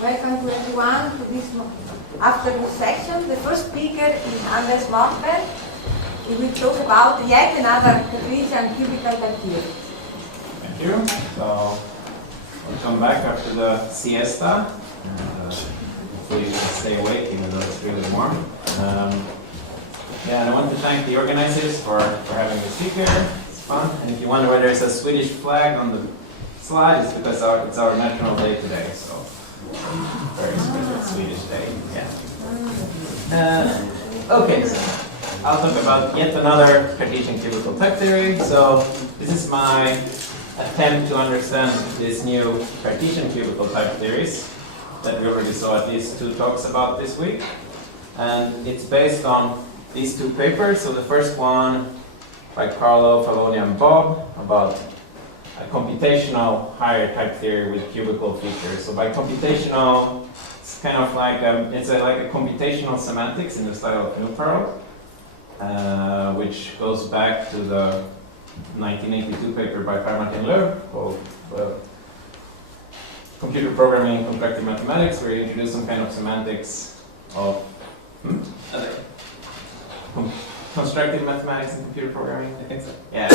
Welcome to everyone to this afternoon section. The first speaker is Mörtberg. He will talk about yet another Cartesian Cubical theorem. Thank you. So, welcome back after the siesta. Hopefully you can stay awake even though it's really warm. And I want to thank the organizers for having the speaker. It's fun. And if you wonder why there's a Swedish flag on the slide, it's because it's our national day today. So, very special Swedish day. Yeah. Okay, so I'll talk about yet another Cartesian Cubical type theory. So this is my attempt to understand these new Cartesian Cubical type theories that we already saw at least 2 talks about this week. And it's based on these 2 papers. So the first one by Carlo, Falonia, and Bob about a computational higher type theory with cubical features. So by computational, it's kind of like like a computational semantics in the style of Mörtberg, which goes back to the 1982 paper by Fibrant and called Computer Programming in Constructive Mathematics, where he introduced some kind of semantics of constructive mathematics and computer programming, I think so. Yeah,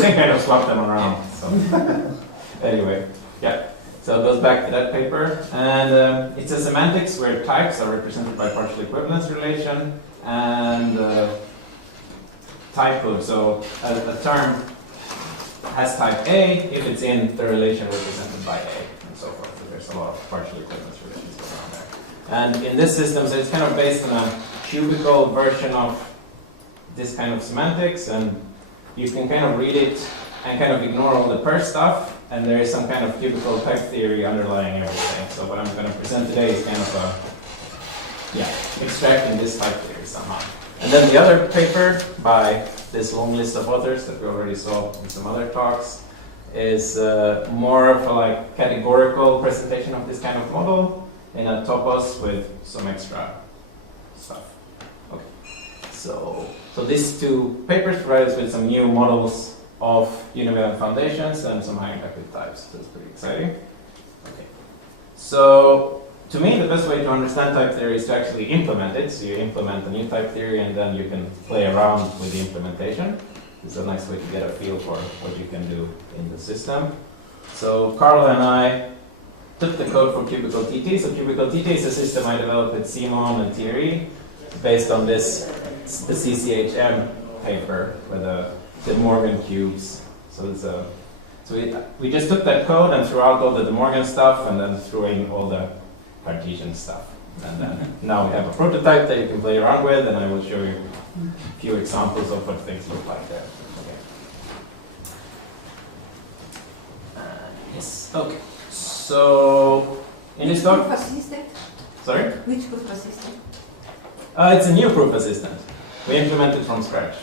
they kind of swapped them around. So anyway, yeah. So it goes back to that paper, and it's a semantics where types are represented by partial equivalence relation and type of. So a term has type A if it's in the relation represented by A, and so forth. So there's a lot of partial equivalence relations going on there. And in this system, so it's kind of based on a cubical version of this kind of semantics, and you can kind of read it and kind of ignore all the per stuff, and there is some kind of cubical type theory underlying everything. So what I'm going to present today is kind of extracting this type theory somehow. And then the other paper by this long list of authors that we already saw in some other talks is more of a categorical presentation of this kind of model in a topos with some extra stuff. Okay. So these 2 papers provide us with some new models of univalent foundations and some high inductive types. That's pretty exciting. Okay. So to me, the best way to understand type theory is to actually implement it. So you implement a new type theory, and then you can play around with the implementation. It's a nice way to get a feel for what you can do in the system. So Carlo and I took the code for Cubical TT. So Cubical TT is a system I developed with Simon and Thierry based on the CCHM paper with the Morgan cubes. So we just took that code and threw out all the De Morgan stuff, and then threw in all the Cartesian stuff. And then now we have a prototype that you can play around with, and I will show you a few examples of what things look like there. Okay. Yes. Okay. So in this talk, Proof assistant? Sorry? Which proof assistant? It's a new proof assistant. We implemented from scratch.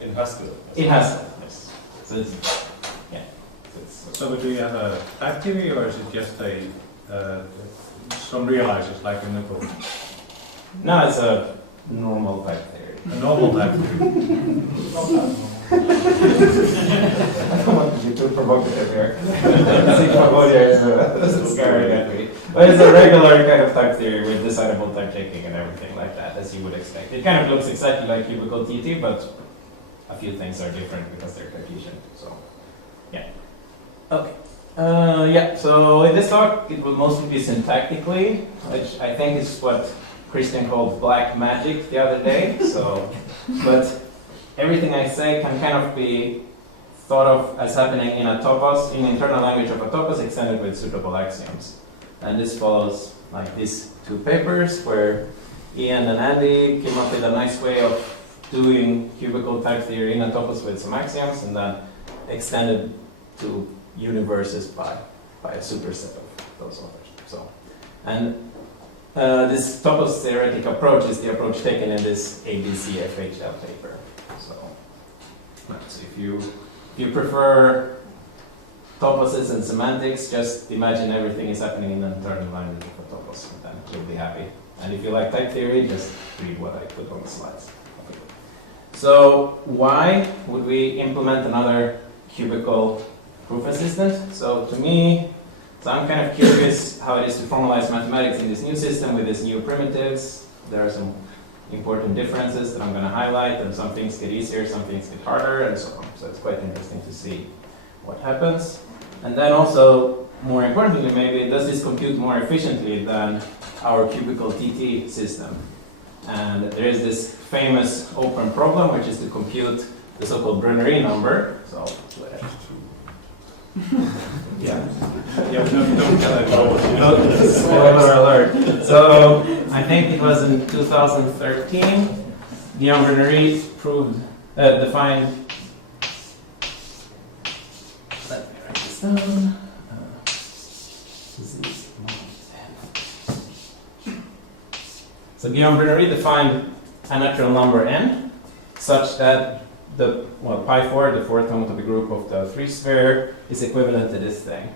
In Hausdorff? In Hausdorff, yes. So it's, yeah. So do you have a type theory, or is it just some realizers like a nickel? No, it's a normal type theory. A normal type theory. I don't want to be too provocative here. It's scary that way. But it's a regular kind of type theory with decidable type checking and everything like that, as you would expect. It kind of looks exactly like cubical TT, but a few things are different because they're Cartesian. So, yeah. Okay. So in this talk, it will mostly be syntactically, which I think is what Christian called black magic the other day. So, but everything I say can kind of be thought of as happening in a topos, in internal language of a topos extended with suitable axioms. And this follows like these 2 papers where Ian and Andy came up with a nice way of doing cubical type theory in a topos with some axioms, and then extended to universes by a superset of those authors. So, and this topos theoretic approach is the approach taken in this ABC FHL paper. So if you prefer toposes and semantics, just imagine everything is happening in an internal language of a topos, and then you'll be happy. And if you like type theory, just read what I put on the slides. Okay. So why would we implement another cubical proof assistant? So to me, So I'm kind of curious how it is to formalize mathematics in this new system with these new primitives. There are some important differences that I'm going to highlight, and some things get easier, some things get harder, and so on. So it's quite interesting to see what happens. And then also, more importantly maybe, does this compute more efficiently than our cubical TT system? And there is this famous open problem, which is to compute the so-called Brunnery number. So, yeah. Spoiler alert. So, I think it was in 2013, Guillaume Brunnery defined. Let me write this down. So Guillaume Brunnery defined a natural number n such that pi4, the fourth homotopy group of the 3-sphere, is equivalent to this thing.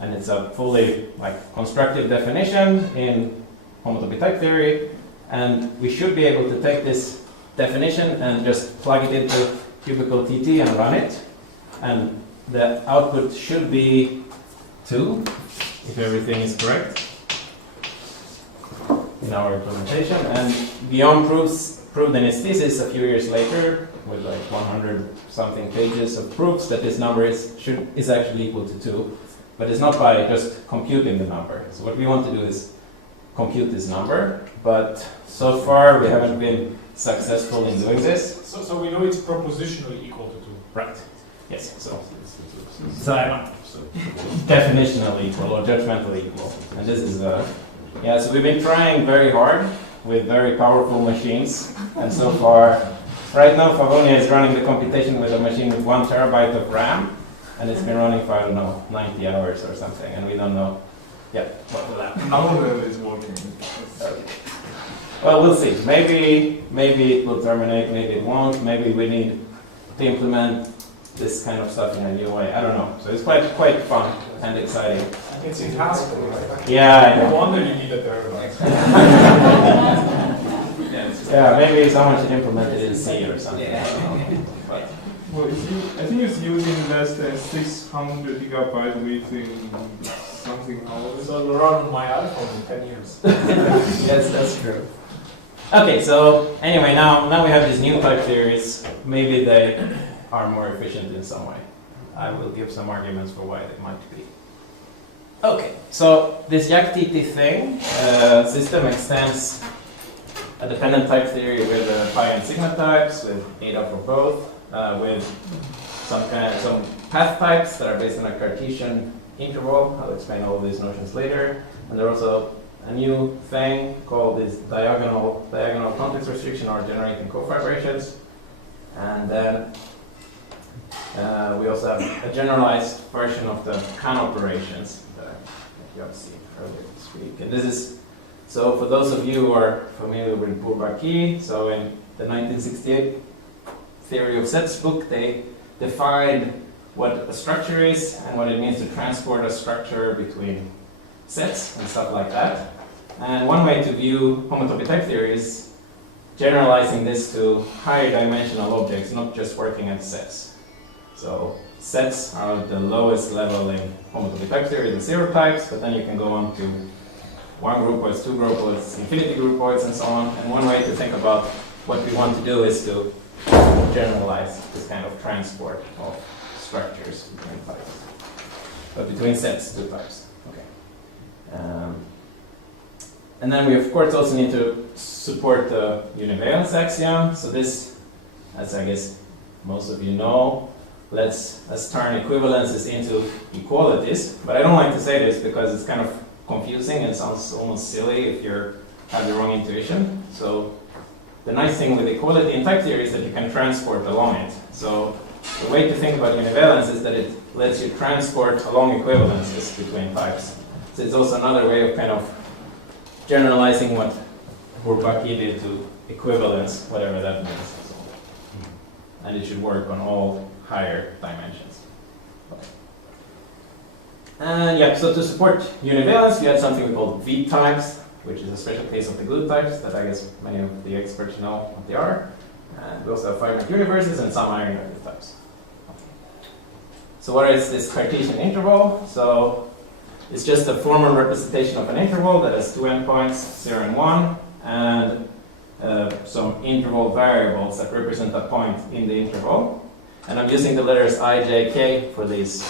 And it's a fully constructive definition in homotopy type theory, and we should be able to take this definition and just plug it into cubical TT and run it. And the output should be 2, if everything is correct in our implementation. And Guillaume proved in his thesis a few years later, with 100 something pages of proofs, that this number is actually equal to 2. But it's not by just computing the number. So what we want to do is compute this number, but so far we haven't been successful in doing this. So we know it's propositionally equal to 2. Right. Yes. So definitionally equal or judgmentally equal. And this is so we've been trying very hard with very powerful machines, and so far, right now Favonia is running the computation with a machine with 1 terabyte of RAM, and it's been running for, I don't know, 90 hours or something, and we don't know yet what will happen. None of them is working. Well, we'll see. Maybe it will terminate, maybe it won't, maybe we need to implement this kind of stuff in a new way. I don't know. So it's quite fun and exciting. It's in Haskell, right? Yeah, No wonder you need a terabyte. Yeah, maybe someone should implement it in C or something. But well, I think it's using less than 600 gigabyte within something hours. So it'll run on my iPhone in 10 years. yes, that's true. Okay, so anyway, now we have these new type theories. Maybe they are more efficient in some way. I will give some arguments for why they might be. Okay, so this yacctt thing system extends a dependent type theory with pi and sigma types, with eta for both, with some path types that are based on a Cartesian interval. I'll explain all of these notions later. And there's also a new thing called this diagonal context restriction, or generating cofibrations. And then we also have a generalized version of the Can operations that you have seen earlier this week. And this is, so for those of you who are familiar with Mörtberg, so in the 1968 Theory of Sets book, they defined what a structure is and what it means to transport a structure between sets and stuff like that. And one way to view homotopy type theory is generalizing this to higher dimensional objects, not just working at sets. So sets are the lowest level in homotopy type theory, the 0 types, but then you can go on to 1 groupoids, 2 groupoids, infinity groupoids, and so on. And one way to think about what we want to do is to generalize this kind of transport of structures between types, but between sets, 2 types. Okay. And then we of course also need to support the univalence axiom. So this, as I guess most of you know, let's turn equivalences into equalities. But I don't like to say this because it's kind of confusing and sounds almost silly if you have the wrong intuition. So the nice thing with equality in type theory is that you can transport along it. So the way to think about univalence is that it lets you transport along equivalences between types. So it's also another way of kind of generalizing what Mörtberg did to equivalence, whatever that means. And it should work on all higher dimensions. Okay. And yeah, so to support univalence, we had something we call V-types, which is a special case of the glue types that I guess many of the experts know what they are. And we also have fibrant universes and some iron negative types. Okay. So what is this Cartesian interval? So It's just a formal representation of an interval that has two endpoints, 0 and 1, and some interval variables that represent a point in the interval. And I'm using the letters I, J, K for these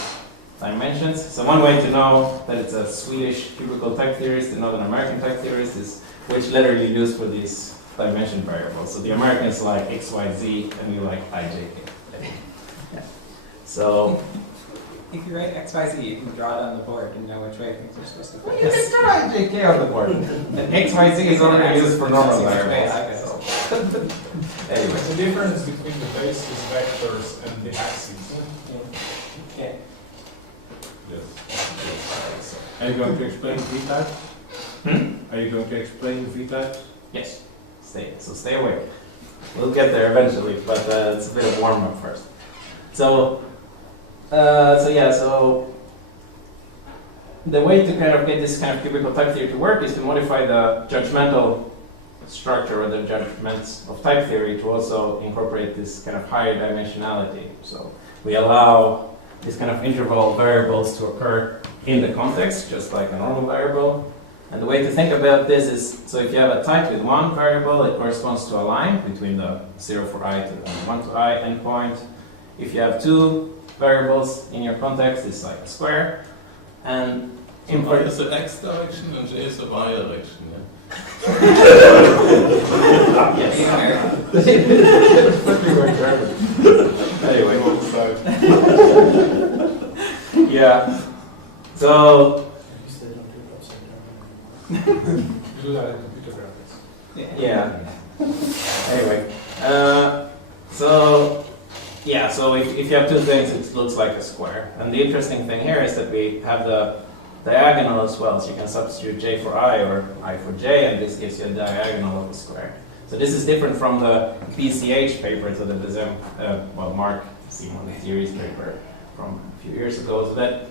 dimensions. So one way to know that it's a Swedish cubical type theorist and not an American type theorist is which letter you use for these dimension variables. So the Americans like X, Y, Z, and we like I, J, K. Yeah. So If you write X, Y, Z, you can draw it on the board and know which way things are supposed to go. you can draw I, J, K on the board. And X, Y, Z is already used for normal variables. So. Anyway. The difference between the basis vectors and the axes. Yeah. Yes. Are you going to explain V-types? Are you going to explain V-types? Yes. Stay awake. We'll get there eventually, but it's a bit of warm up first. So the way to kind of get this kind of cubical type theory to work is to modify the judgmental structure or the judgments of type theory to also incorporate this kind of higher dimensionality. So we allow these kind of interval variables to occur in the context, just like a normal variable. And the way to think about this is, so if you have a type with one variable, it corresponds to a line between the 0 for I to the 1 to I endpoint. If you have two variables in your context, it's like a square. And So Y is the X direction and J is the Y direction, yeah? yes. Anyway. Yeah. So You do that in computer graphics. yeah. Anyway. So if you have two things, it looks like a square. And the interesting thing here is that we have the diagonal as well. So you can substitute J for I or I for J, and this gives you a diagonal of the square. So this is different from the BCH paper, so that is Mark Simon Theory's paper from a few years ago. So that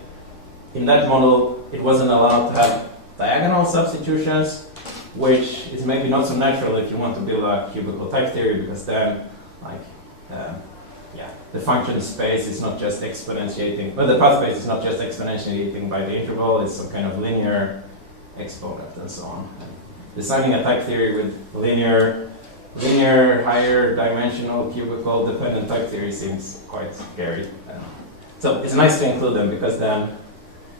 in that model, it wasn't allowed to have diagonal substitutions, which is maybe not so natural if you want to build a cubical type theory, because then, the function space is not just exponentiating, well, the path space is not just exponentiating by the interval, it's some kind of linear exponent and so on. Designing a type theory with linear, higher dimensional, cubical, dependent type theory seems quite scary. So it's nice to include them, because then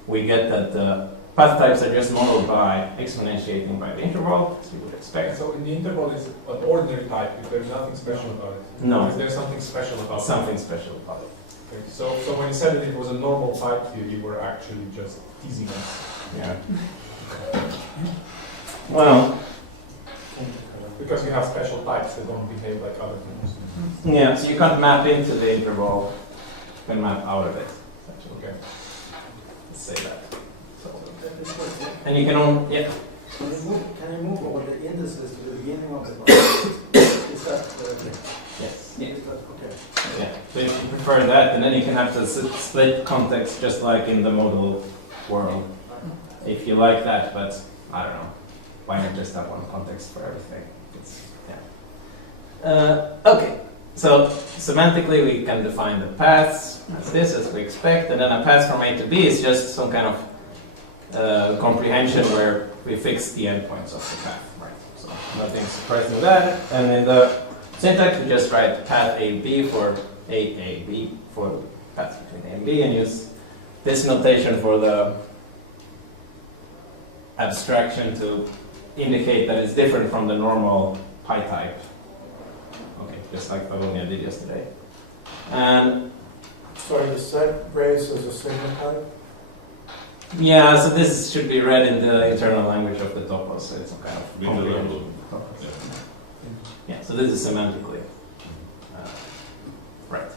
we get that the path types are just modeled by exponentiating by the interval, as you would expect. So in the interval is an ordinary type, if there's nothing special about it. No. Is there something special about it? Something special about it. Okay. So when you said that it was a normal type theory, you were actually just teasing us. Yeah. Well, Because you have special types that don't behave like other things. yeah, so you can't map into the interval, you can map out of it. Okay. Let's say that. And you can only, yeah. Can you move all the indices to the beginning of the block? Is that Yes. Yeah. is that okay? Yeah. So if you prefer that, and then you can have the split context just like in the modal world. If you like that, but I don't know. Why not just have one context for everything? Okay. So semantically, we can define the paths as this, as we expect, and then a path from A to B is just some kind of comprehension where we fix the endpoints of the path, right? So nothing surprising with that. And in the syntax, we just write path AB for AAB for the path between A and B, and use this notation for the abstraction to indicate that it's different from the normal pi type. Okay, just like Pavonia did yesterday. And Sorry, the set race is a sigma type? yeah, so this should be read in the internal language of the topos, so it's some kind of comprehension. Yeah, so this is semantically right.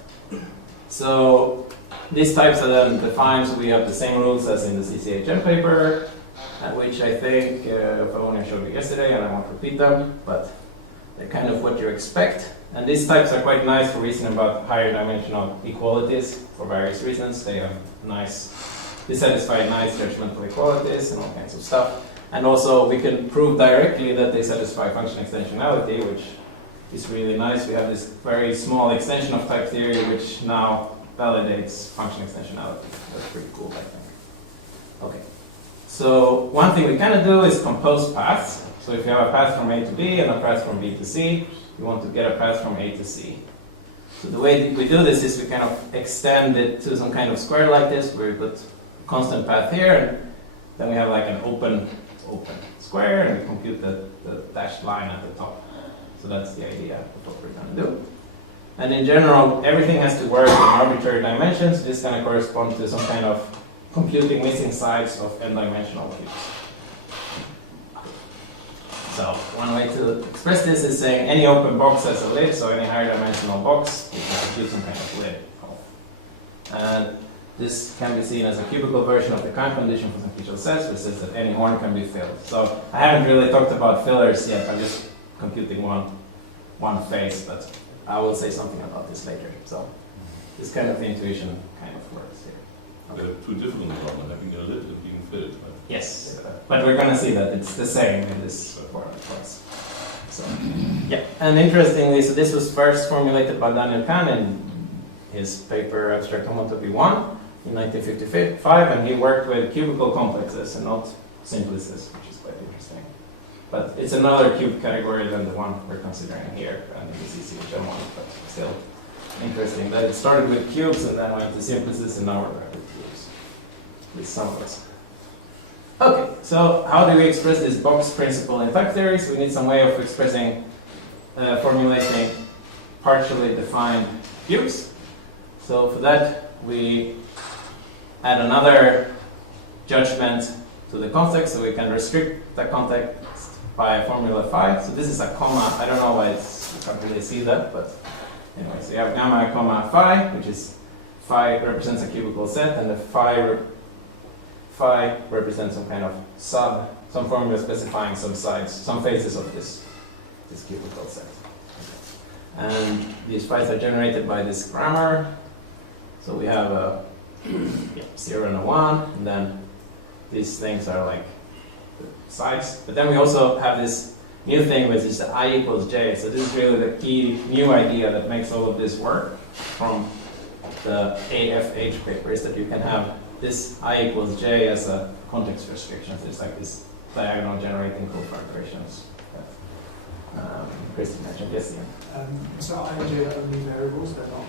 So these types are then defined, so we have the same rules as in the CCHM paper, which I think Pavonia showed you yesterday, and I won't repeat them, but they're kind of what you expect. And these types are quite nice for reasoning about higher dimensional equalities for various reasons. They have they satisfy nice judgmental equalities and all kinds of stuff. And also we can prove directly that they satisfy function extensionality, which is really nice. We have this very small extension of type theory which now validates function extensionality. That's pretty cool, I think. Okay. So one thing we kind of do is compose paths. So if you have a path from A to B and a path from B to C, you want to get a path from A to C. So the way we do this is we kind of extend it to some kind of square like this, where we put constant path here, and then we have like an open square, and we compute the dashed line at the top. So that's the idea of what we're going to do. And in general, everything has to work in arbitrary dimensions. This is going to correspond to some kind of computing missing sides of n-dimensional cubes. So one way to express this is saying any open box has a lid, so any higher dimensional box, you can compute some kind of lid. And this can be seen as a cubical version of the Coquand condition for computational sets, which says that any horn can be filled. So I haven't really talked about fillers yet. I'm just computing one face, but I will say something about this later. So this kind of intuition kind of works here. There are two different ones, having a lid and being filled, right? Yes, but we're going to see that it's the same in this format twice. So, yeah, and interestingly, so this was first formulated by Daniel Kahn in his paper Abstract Homotopy 1 in 1955, and he worked with cubical complexes and not simplices, which is quite interesting. But it's another cube category than the one we're considering here, and the CCHM one, but still interesting that it started with cubes and then went to simplices, and now we're with cubes, with some of us. Okay, so how do we express this box principle in type theory? So we need some way of expressing, formulating partially defined cubes. So for that, we add another judgment to the context, so we can restrict the context by formula phi. So this is a comma. I don't know why you can't really see that, but anyway, so you have gamma comma phi, which is phi represents a cubical set, and the phi represents some kind of some formula specifying some sides, some faces of this cubical set. And these phis are generated by this grammar. So we have a 0 and a 1, and then these things are like the sides. But then we also have this new thing, which is that I equals j. So this is really the key new idea that makes all of this work from the AFH paper, is that you can have this I equals j as a context restriction. So it's like this diagonal generating cofactorations that Christy mentioned. Yes, Ian? So I and j are only variables, they're not.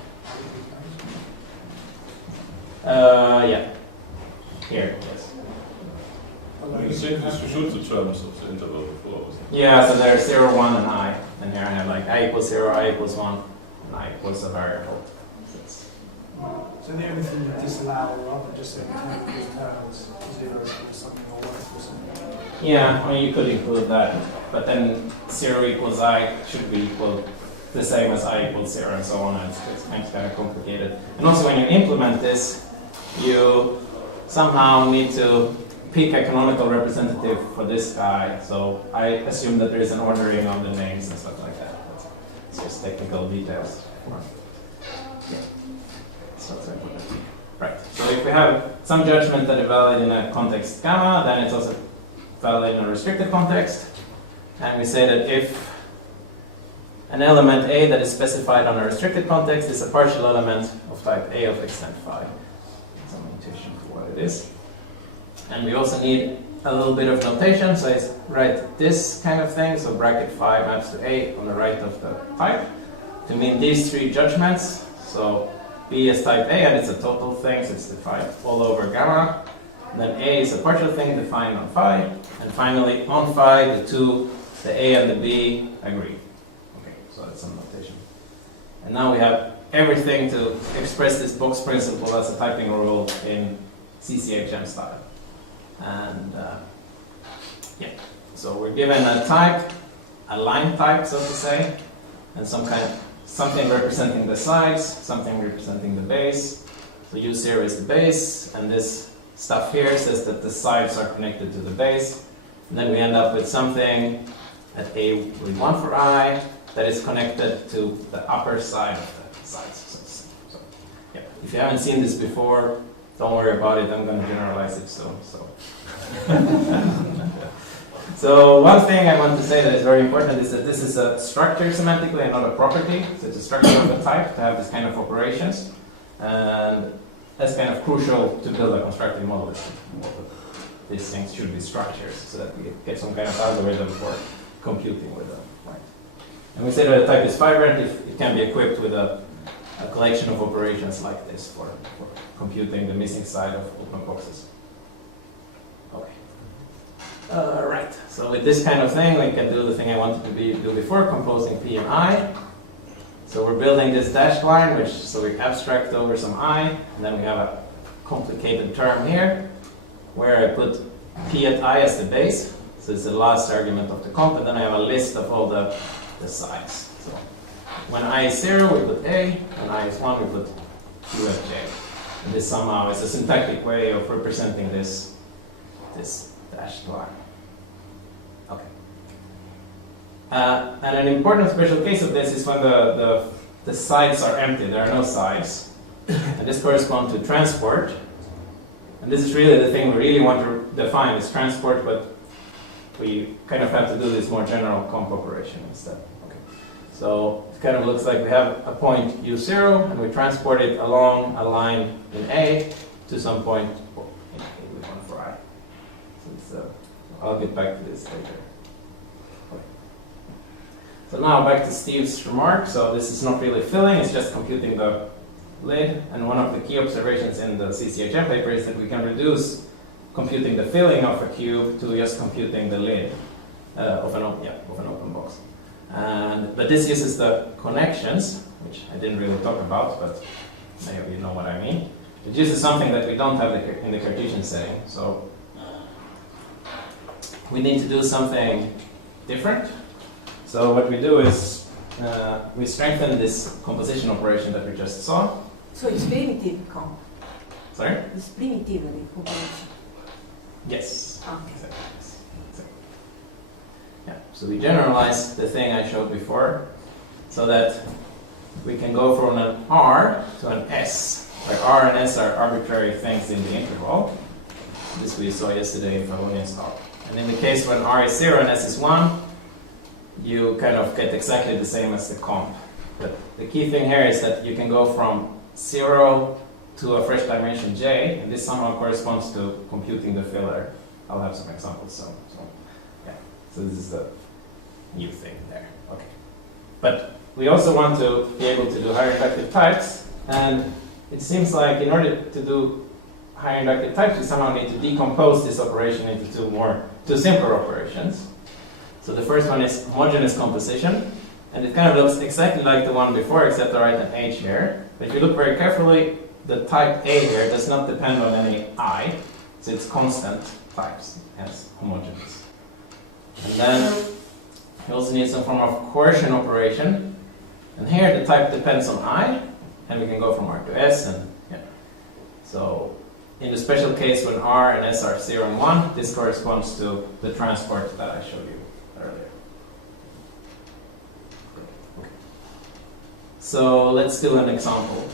Yeah. Here, yes. You said this should the terms of the interval before, wasn't it? Yeah, so there's 0, 1, and I. And here I have like I equals 0, I equals 1, and I equals a variable. So the only thing you disallow, rather than just saying these terms, 0 or something, or 1 or something. Yeah, I mean, you could include that, but then 0 equals I should be equal the same as I equals 0 and so on, and it's kind of complicated. And also when you implement this, you somehow need to pick a canonical representative for this guy. So I assume that there is an ordering of the names and stuff like that. But it's just technical details. Yeah. So it's important. Right. So if we have some judgment that is valid in a context gamma, then it's also valid in a restricted context. And we say that if an element A that is specified on a restricted context is a partial element of type A of extent phi. Some intuition for what it is. And we also need a little bit of notation, so I write this kind of thing, so bracket phi maps to A on the right of the type, to mean these three judgments. So B is type A, and it's a total thing, so it's defined all over gamma. And then A is a partial thing defined on phi. And finally, on phi, the A and the B agree. Okay, so that's some notation. And now we have everything to express this box principle as a typing rule in CCHM style. And yeah, so we're given a type, a line type, so to say, and something representing the sides, something representing the base. So U0 is the base, and this stuff here says that the sides are connected to the base. And then we end up with something at A with 1 for I that is connected to the upper side of the sides. So yeah, if you haven't seen this before, don't worry about it. I'm going to generalize it soon. So one thing I want to say that is very important is that this is a structure semantically and not a property. So it's a structure of a type to have this kind of operations. And that's kind of crucial to build a constructive model. these things should be structures, so that we get some kind of algorithm for computing with them. Right? And we say that a type is fibrant if it can be equipped with a collection of operations like this for computing the missing side of open boxes. Okay. Right. So with this kind of thing, we can do the thing I wanted to do before, composing P and I. So we're building this dashed line, so we abstract over some I, and then we have a complicated term here, where I put P at I as the base. So it's the last argument of the comp, and then I have a list of all the sides. So when I is 0, we put A, when I is 1, we put Q at J. And this somehow is a syntactic way of representing this dashed line. Okay. And an important special case of this is when the sides are empty, there are no sides. And this corresponds to transport. And this is really the thing we really want to define, is transport, but we kind of have to do this more general comp operation instead. Okay. So it kind of looks like we have a point U0, and we transport it along a line in A to some point in A with 1 for I. So I'll get back to this later. Okay. So now back to Steve's remark. So this is not really filling, it's just computing the lid. And one of the key observations in the CCHM paper is that we can reduce computing the filling of a cube to just computing the lid of an open box. But this uses the connections, which I didn't really talk about, but many of you know what I mean. It uses something that we don't have in the Cartesian setting. So we need to do something different. So what we do is we strengthen this composition operation that we just saw. So it's primitive comp. Sorry? It's primitive the composition. Yes. Okay. Exactly. Yeah. So we generalize the thing I showed before, so that we can go from an R to an S, where R and S are arbitrary things in the interval. This we saw yesterday in Fallonian's talk. And in the case when R is 0 and S is 1, you kind of get exactly the same as the comp. But the key thing here is that you can go from 0 to a fresh dimension J, and this somehow corresponds to computing the filler. I'll have some examples soon. So this is the new thing there. Okay. But we also want to be able to do higher inductive types, and it seems like in order to do higher inductive types, we somehow need to decompose this operation into two simpler operations. So the first one is homogeneous composition, and it kind of looks exactly like the one before, except I write an H here. But if you look very carefully, the type A here does not depend on any I, so it's constant types, hence homogeneous. And then you also need some form of coercion operation, and here the type depends on I, and we can go from R to S, and yeah. So in the special case when R and S are 0 and 1, this corresponds to the transport that I showed you earlier. Okay. So let's do an example.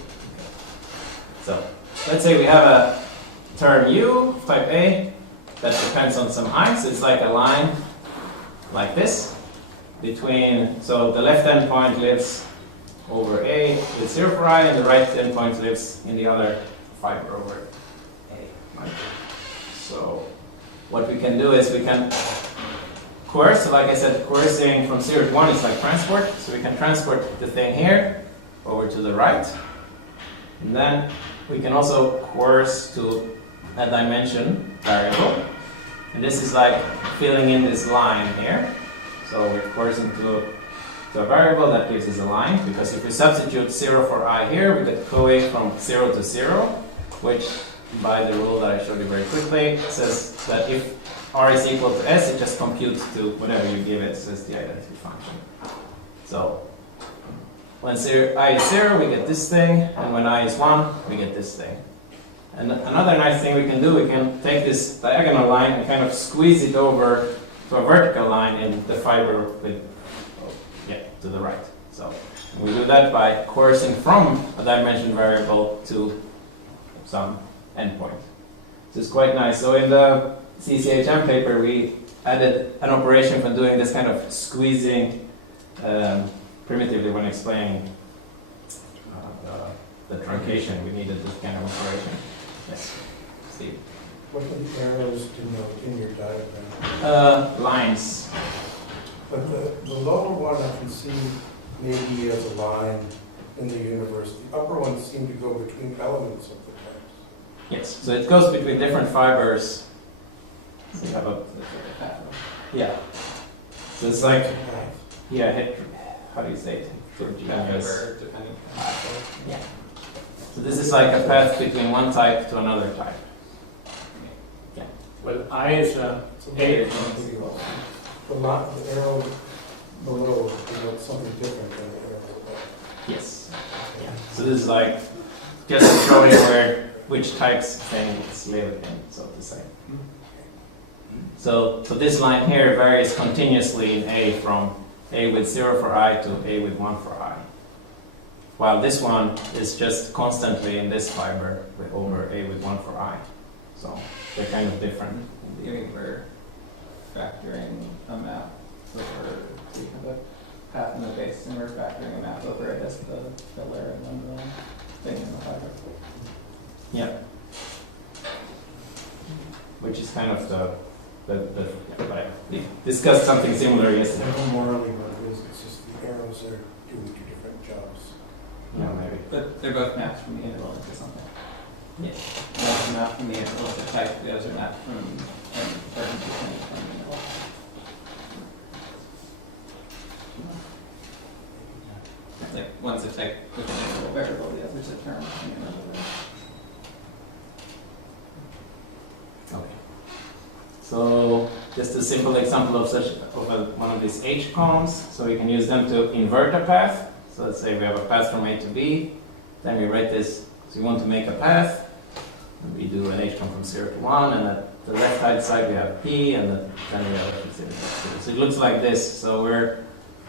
So let's say we have a term U, type A, that depends on some I, so it's like a line like this between, so the left endpoint lives over A with 0 for I, and the right endpoint lives in the other fiber over A. Right? So what we can do is we can coerce, so like I said, coercing from 0 to 1 is like transport, so we can transport the thing here over to the right, and then we can also coerce to a dimension variable, and this is like filling in this line here. So we're coercing to a variable that gives us a line, because if we substitute 0 for I here, we get Coe from 0 to 0, which by the rule that I showed you very quickly says that if R is equal to S, it just computes to whatever you give it, so it's the identity function. So when I is 0, we get this thing, and when I is 1, we get this thing. And another nice thing we can do, we can take this diagonal line and kind of squeeze it over to a vertical line in the fiber with, to the right. So we do that by coercing from a dimension variable to some endpoint. So it's quite nice. So in the CCHM paper, we added an operation for doing this kind of squeezing primitively when explaining the truncation. We needed this kind of operation. Yes, Steve. What do the arrows denote in your diagram? Lines. But the lower one I can see maybe as a line in the universe. The upper ones seem to go between elements of the types. Yes, so it goes between different fibers. So you have a, yeah. So it's like, yeah, how do you say it? However, depending. Yeah. So this is like a path between one type to another type. Yeah. Well, I is a The arrow below denotes something different than the arrow above. Yes. Yeah. So this is like just showing which types thing it's living in, so to say. So this line here varies continuously in A from A with 0 for I to A with 1 for I. While this one is just constantly in this fiber with over A with 1 for I. So they're kind of different. Maybe we're factoring a map over, we have a path in the base and we're factoring a map over it as the filler and then the thing in the fiber. Yeah. Which is kind of but we discussed something similar yesterday. I know morally what it is, it's just the arrows are doing two different jobs. Yeah, maybe. But they're both maps from the univalence or something. Yeah. One's a map from the univalence of type, the others are mapped from the univalence. It's like one's a type with an interval variable, the other's a term with an interval variable. Okay. So just a simple example of one of these H columns. So we can use them to invert a path. So let's say we have a path from A to B. Then we write this. So we want to make a path. And we do an H column from 0 to 1. And at the left hand side we have P. And then we have a. So it looks like this. So we're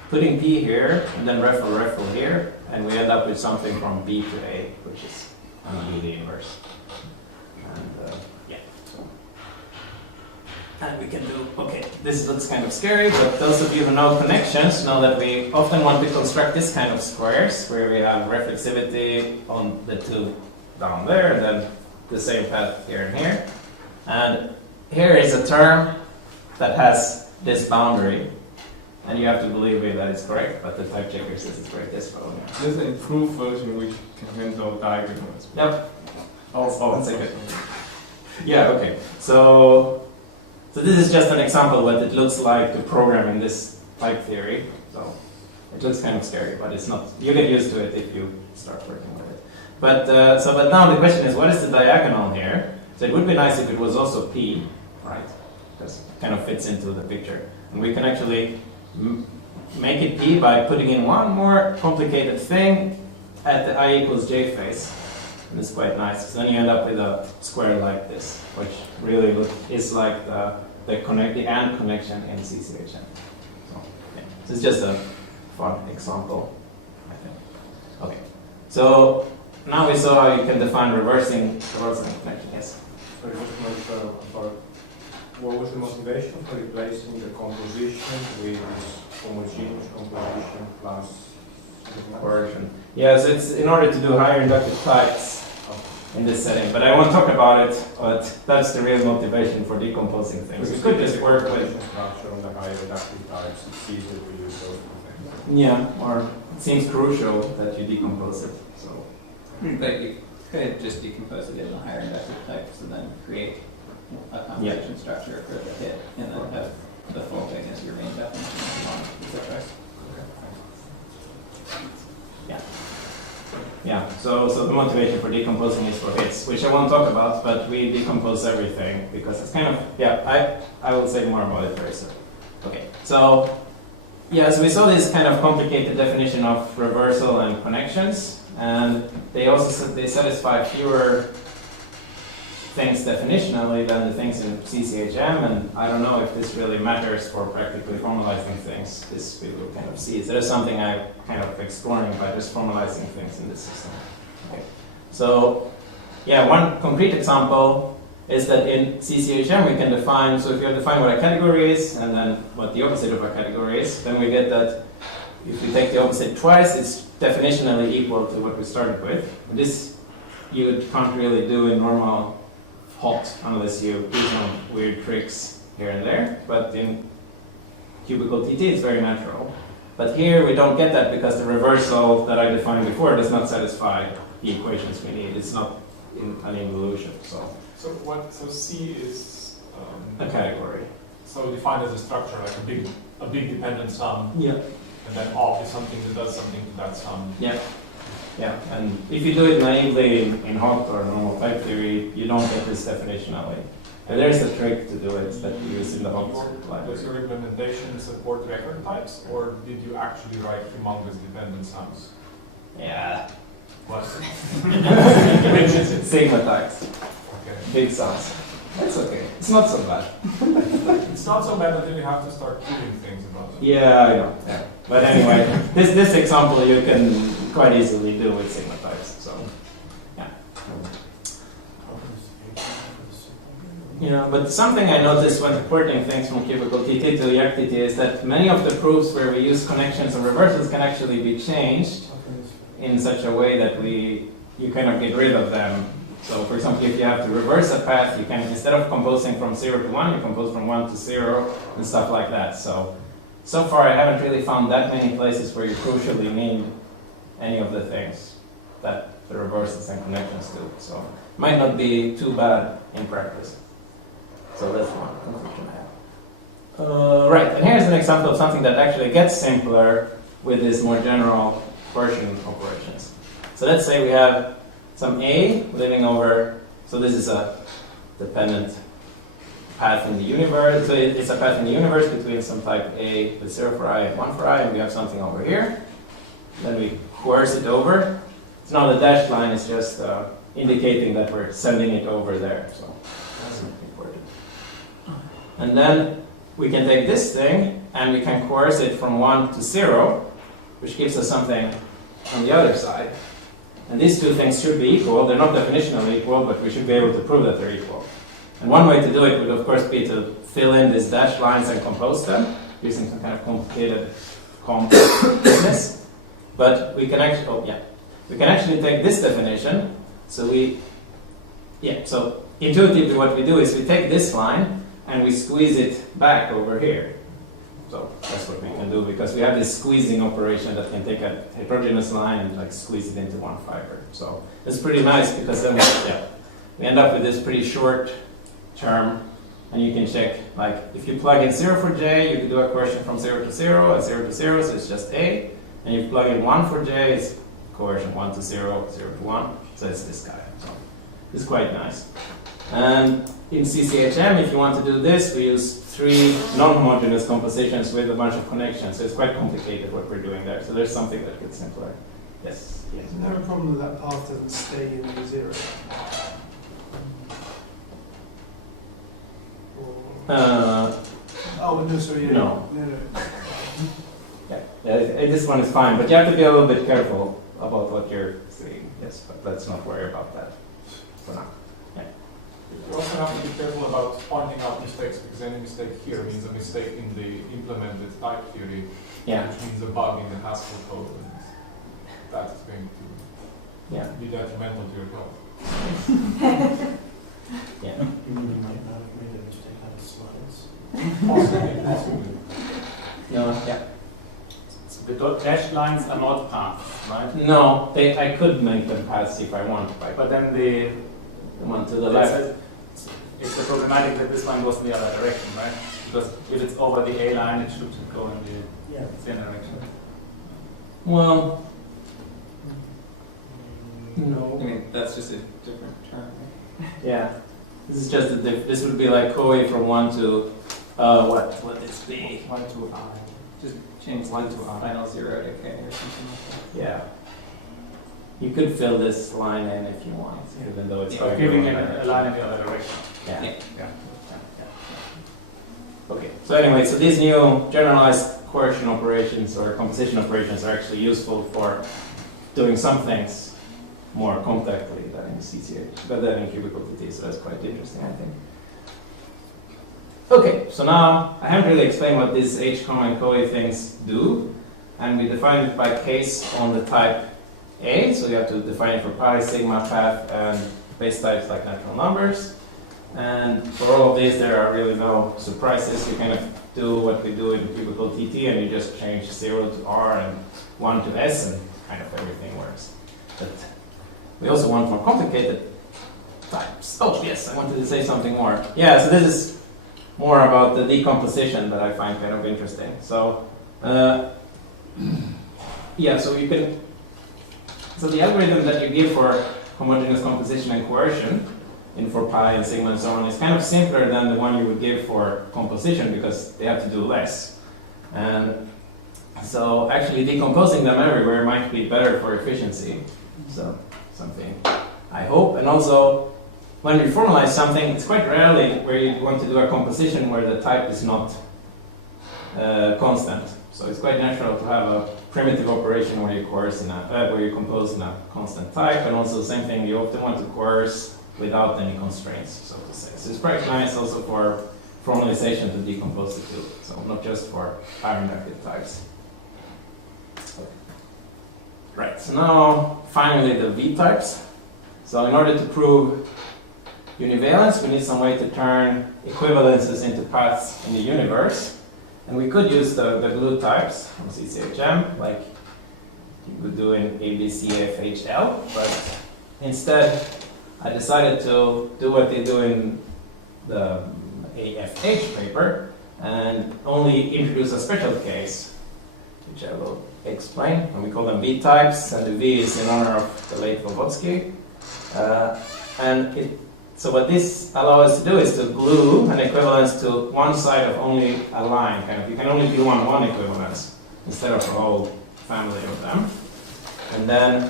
putting P here. And then referral here. And we end up with something from B to A, which is going to be the inverse. And and we can do, okay, this looks kind of scary, but those of you who know connections know that we often want to construct this kind of squares where we have reflexivity on the two down there and then the same path here and here. And here is a term that has this boundary. And you have to believe me that it's correct, but the type checker says it's correct this way. There's an improved version which can handle diagonals. Yep. Oh, it's good. Yeah, okay. So this is just an example of what it looks like to program in this type theory. So it looks kind of scary, but it's not. You get used to it if you start working with it. But now the question is, what is the diagonal here? So it would be nice if it was also P, right? Because it kind of fits into the picture. And we can actually make it P by putting in one more complicated thing at the I equals J face. And it's quite nice. So then you end up with a square like this, which really is like the AND connection in CCHM. So, yeah. This is just a fun example, I think. Okay. So now we saw how you can define reversing connection. Yes. So about what was the motivation for replacing the composition with homogeneous composition plus Coercion. Yeah, so it's in order to do higher inductive types in this setting, but I won't talk about it, but that's the real motivation for decomposing things. You could just work with structure on the higher inductive types, it's easier to use those things. Yeah, or it seems crucial that you decompose it. So But you could just decompose it in the higher inductive types and then create a computation structure for the hit and then have the full thing as your main definition if you want. Is that right? yeah. Yeah, so the motivation for decomposing is for hits, which I won't talk about, but we decompose everything because it's kind of, yeah, I will say more about it very soon. Okay, so we saw this kind of complicated definition of reversal and connections, and they satisfy fewer things definitionally than the things in CCHM, and I don't know if this really matters for practically formalizing things. This we will kind of see. So there's something I'm kind of exploring by just formalizing things in this system. Okay. So one concrete example is that in CCHM we can define, so if you define what a category is and then what the opposite of a category is, then we get that if we take the opposite twice, it's definitionally equal to what we started with. This you can't really do in normal hot unless you do some weird tricks here and there. But in cubical TT, it's very natural. But here we don't get that because the reversal that I defined before does not satisfy the equations we need. It's not in an involution. So C is a category. so defined as a structure, like a big dependent sum. Yeah. And then off is something that does something to that sum. Yeah. Yeah. And if you do it naively in hot or normal type theory, you don't get this definition that way. And there's a trick to do it that you use in the hot library. Does your implementation support record types, or did you actually write humongous dependent sums? Yeah. What? Sigma types. Okay. Big sums. That's okay. It's not so bad. It's not so bad until you have to start doing things about it. Yeah, I know. Yeah. But anyway, this example you can quite easily do with sigma types. So, yeah. Yeah, but something I noticed when porting things from cubical TT to yacctt is that many of the proofs where we use connections and reversals can actually be changed in such a way that you kind of get rid of them. So, for example, if you have to reverse a path, you can, instead of composing from 0 to 1, you compose from 1 to 0 and stuff like that. So far I haven't really found that many places where you crucially need any of the things that the reversals and connections do. So it might not be too bad in practice. So that's one conclusion I have. Right, and here's an example of something that actually gets simpler with these more general Coercion operations. So let's say we have some A living over, so this is a dependent path in the universe. So it's a path in the universe between some type A with 0 for I and 1 for I, and we have something over here. Then we coerce it over. It's not a dashed line, it's just indicating that we're sending it over there. So that's important. And then we can take this thing and we can coerce it from 1 to 0, which gives us something on the other side. And these two things should be equal. They're not definitionally equal, but we should be able to prove that they're equal. And one way to do it would, of course, be to fill in these dashed lines and compose them using some kind of complicated comp business. But we can actually, we can actually take this definition. So so intuitively what we do is we take this line and we squeeze it back over here. So that's what we can do, because we have this squeezing operation that can take a heterogeneous line and like squeeze it into one fiber. So it's pretty nice, because then we end up with this pretty short term, and you can check, like if you plug in 0 for j, you can do a coercion from 0 to 0, and 0 to 0, so it's just A. And if you plug in 1 for j, it's coercion 1 to 0, 0 to 1, so it's this guy. So it's quite nice. And in CCHM, if you want to do this, we use 3 non-homogeneous compositions with a bunch of connections. So it's quite complicated what we're doing there. So there's something that gets simpler. Yes? Is there a problem that path doesn't stay in the 0? No, sorry. No. No. This one is fine, but you have to be a little bit careful about what you're saying. Yes, but let's not worry about that for now. You also have to be careful about pointing out mistakes, because any mistake here means a mistake in the implemented type theory, which means a bug in the Haskell code, and that is going to be detrimental to your code. You might not have made a mistake on the slides. Possibly. No, The dashed lines are not paths, right? No, I could make them paths if I want. But then the one to the left. It's the problematic that this line goes in the other direction, right? Because if it's over the A line, it should go in the same direction. Well, no. I mean, that's just a different term, right? Yeah. This is just this would be like Coe from 1 to what would this be? 1 to I. Just change 1 to I. final 0 to K or something like that. Yeah. You could fill this line in if you want, even though it's giving it a line in the other direction. Yeah. Okay. So anyway, so these new generalized coercion operations or composition operations are actually useful for doing some things more compactly than in CCH, but than in cubical TT. So that's quite interesting, I think. Okay. So now I haven't really explained what these H, and Coe things do, and we defined it by case on the type A, so you have to define it for pi, sigma, path, and base types like natural numbers. And for all of these, there are really no surprises. You kind of do what we do in cubical TT, and you just change 0 to R and 1 to S, and kind of everything works. But we also want more complicated types. Oh, yes, I wanted to say something more. Yeah, so this is more about the decomposition that I find kind of interesting. So, yeah, so you can, so the algorithm that you give for homogeneous composition and coercion in for pi and sigma and so on is kind of simpler than the one you would give for composition because they have to do less. And so actually decomposing them everywhere might be better for efficiency. So something I hope. And also when we formalize something, it's quite rarely where you want to do a composition where the type is not constant. So it's quite natural to have a primitive operation where you coerce in where you compose in a constant type, and also the same thing, you often want to coerce without any constraints, so to say. So it's quite nice also for formalization to decompose the two, so not just for higher inductive types. Right, so now finally the V-types. So in order to prove univalence, we need some way to turn equivalences into paths in the universe. And we could use the glue types from CCHM, like you would do in ABCFHL, but instead I decided to do what they do in the AFH paper and only introduce a special case, which I will explain. And we call them V-types, and the V is in honor of the late Vovotsky. So what this allows us to do is to glue an equivalence to one side of only a line. Kind of, you can only glue on one equivalence instead of a whole family of them. And then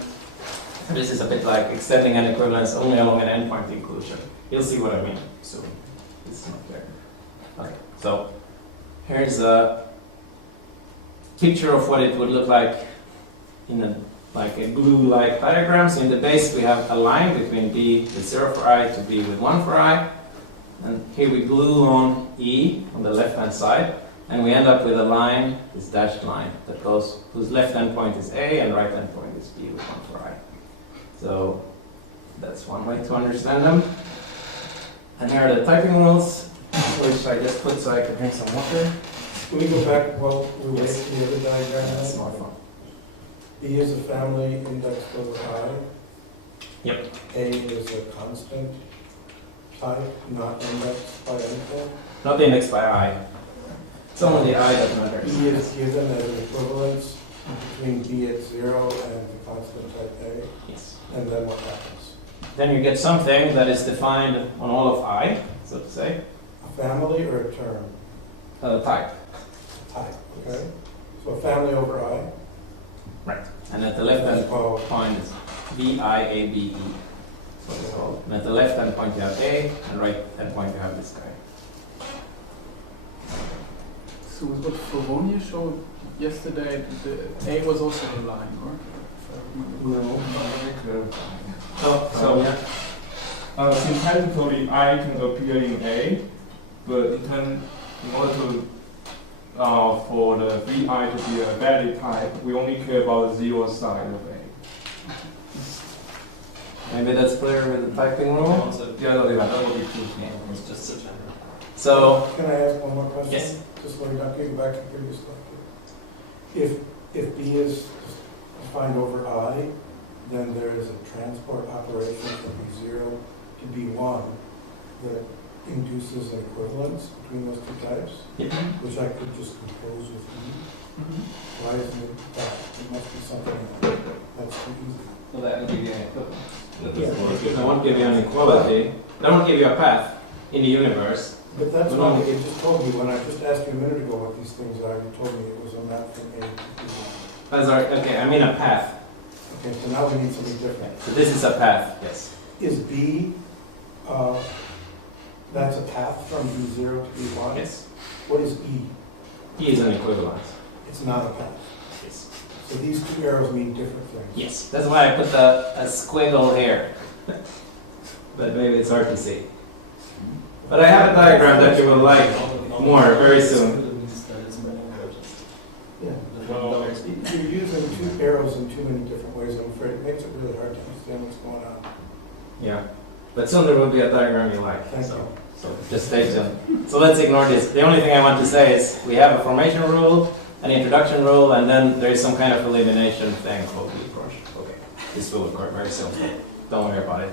this is a bit like extending an equivalence only along an endpoint inclusion. You'll see what I mean soon. This is not clear. Okay, so here's a picture of what it would look like in a glue-like diagram. So in the base we have a line between B with 0 for I to B with 1 for I. And here we glue on E on the left-hand side. And we end up with a line, this dashed line, that goes, whose left endpoint is A and right endpoint is B with 1 for I. So that's one way to understand them. And here are the typing rules, which I just put so I can drink some water. Can we go back while we wait for the other diagram? That's more fun. B is a family indexed over I. Yep. A is a constant type, not indexed by anything. Not indexed by I. It's only I that matters. E is given as an equivalence between B at 0 and the constant type A. Yes. And then what happens? Then you get something that is defined on all of I, so to say. A family or a term? Type. Type, okay. So a family over I. Right. And at the left-hand point is VIABE. That's what it's called. And at the left-hand point you have A, and right-hand point you have this guy. So with what Favonia showed yesterday, the A was also a line, right? No. So yeah. Syntactically, I can appear in A, but in order to for the VI to be a valid type, we only care about the 0 side of A. Maybe that's clear with the typing rule? Yeah, that will be too small. It's just a general. So, can I ask one more question? Yes. Just let me not get back to the previous slide. If B is defined over I, then there is a transport operation from B0 to B1 that induces an equivalence between those two types, which I could just compose with E. Why isn't it that? It must be something that's too easy. Well, that would give you an equivalence. I won't give you an equality. I won't give you a path in the universe. But that's what it just told me when I just asked you a minute ago what these things are. You told me it was a map from A to B1. Okay, I mean a path. Okay, so now we need something different. So this is a path, yes. Is B, that's a path from B0 to B1? Yes. What is E? E is an equivalence. It's not a path. Yes. So these two arrows mean different things. Yes, that's why I put a squiggle here. But maybe it's hard to see. But I have a diagram that you will like more very soon. Yeah. You're using two arrows in too many different ways, I'm afraid. It makes it really hard to understand what's going on. Yeah. But soon there will be a diagram you like. Thank you. So just stay tuned. So let's ignore this. The only thing I want to say is we have a formation rule, an introduction rule, and then there is some kind of elimination thing called V-approach. Okay, this will work very simple. Don't worry about it.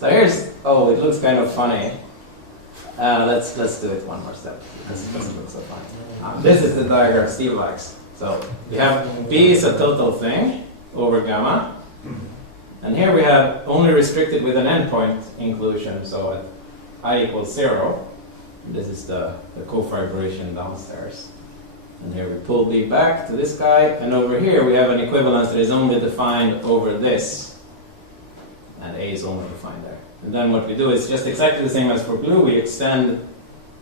So here's, oh, it looks kind of funny. Let's do it one more step because it doesn't look so funny. This is the diagram Steve likes. So we have B is a total thing over gamma, and here we have only restricted with an endpoint inclusion. So at I equals 0, this is the cofibration downstairs. And here we pull B back to this guy, and over here we have an equivalence that is only defined over this, and A is only defined there. And then what we do is just exactly the same as for blue. We extend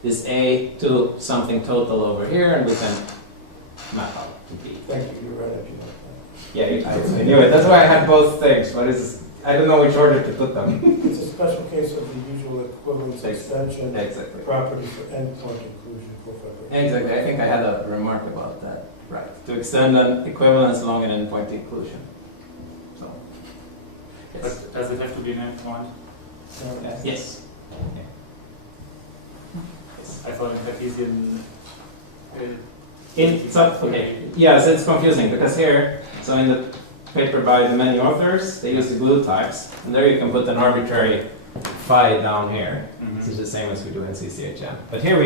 this A to something total over here, and we can map out to B. Thank you, you're right, I do know Yeah, I knew it. That's why I had both things, but I don't know which order to put them. that. It's a special case of the usual equivalence extension Exactly. property for endpoint inclusion cofibration. Exactly. I think I had a remark about that. Right. To extend an equivalence along an endpoint inclusion. So. Yes. But does it have to be an endpoint? Yes. I thought in Cartesian. Okay. Yeah, so it's confusing because here, so in the paper by the many authors, they use the glue types, and there you can put an arbitrary phi down here. This is the same as we do in CCHM. But here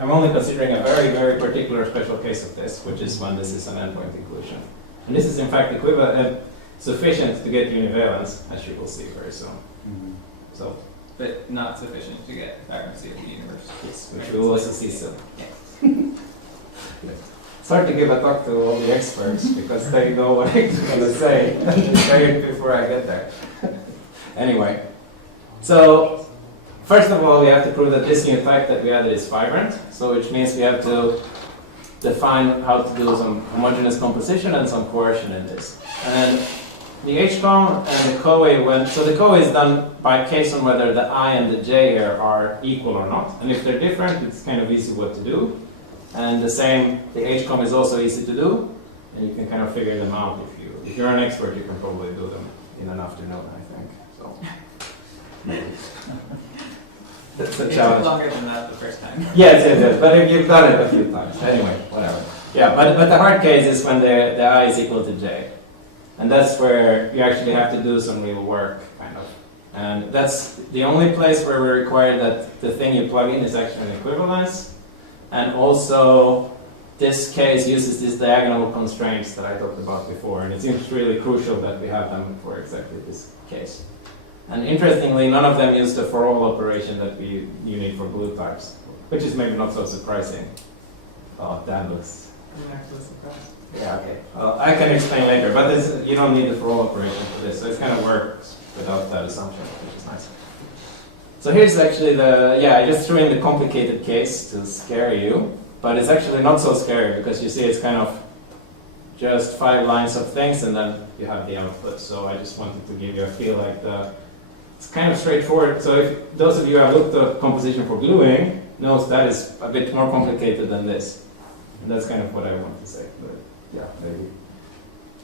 I'm only considering a very, very particular special case of this, which is when this is an endpoint inclusion. And this is in fact equivalent, sufficient to get univalence, as you will see very soon. So, But not sufficient to get fibrancy of the universe. yes, which we will also see soon. It's hard to give a talk to all the experts because they know what I'm going to say before I get there. Anyway, so first of all, we have to prove that this new type that we added is fibrant. So which means we have to define how to do some homogeneous composition and some coercion in this. And the HCOM and the COE so the COE is done by case on whether the I and the J here are equal or not. And if they're different, it's kind of easy what to do. And the same, the HCOM is also easy to do, and you can kind of figure them out if you're an expert. You can probably do them in an afternoon, I think. So that's a It challenge. took longer than that the first time. Yes, but if you've done it a few times, anyway, whatever. Yeah, but the hard case is when the I is equal to J, and that's where you actually have to do some real work, kind of. And that's the only place where we require that the thing you plug in is actually an equivalence. And also, this case uses these diagonal constraints that I talked about before, and it seems really crucial that we have them for exactly this case. And interestingly, none of them use the for all operation that you need for glue types, which is maybe not so surprising. Oh, that looks... I'm actually surprised. Yeah, okay. Well, I can explain later, but you don't need the for all operation for this, so it kind of works without that assumption, which is nice. So here's actually I just threw in the complicated case to scare you, but it's actually not so scary because you see it's kind of just 5 lines of things and then you have the output. So I just wanted to give you a feel like it's kind of straightforward. So if those of you who have looked at composition for gluing knows that is a bit more complicated than this. And that's kind of what I want to say. But yeah, maybe.